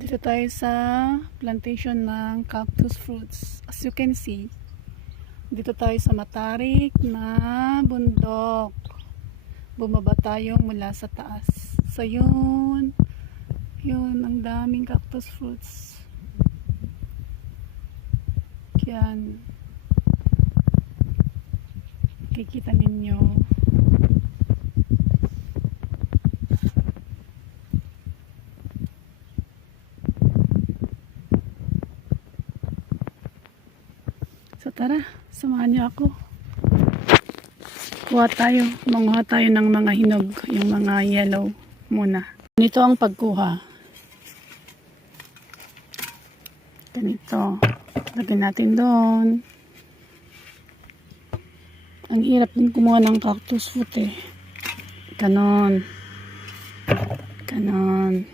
Dito tayo sa plantation ng cactus fruits. As you can see, dito tayo sa matarik na bundok. Bumaba tayo mula sa taas. So yun, ang daming cactus fruits. Yan. Kikita ninyo. So tara, samahan niyo ako. Manguha tayo ng mga hinog, yung mga yellow muna. Ganito ang pagkuha. Ganito. Lagyan natin doon. Ang hirap din kumuha ng cactus fruit eh. Ganon. Ganon.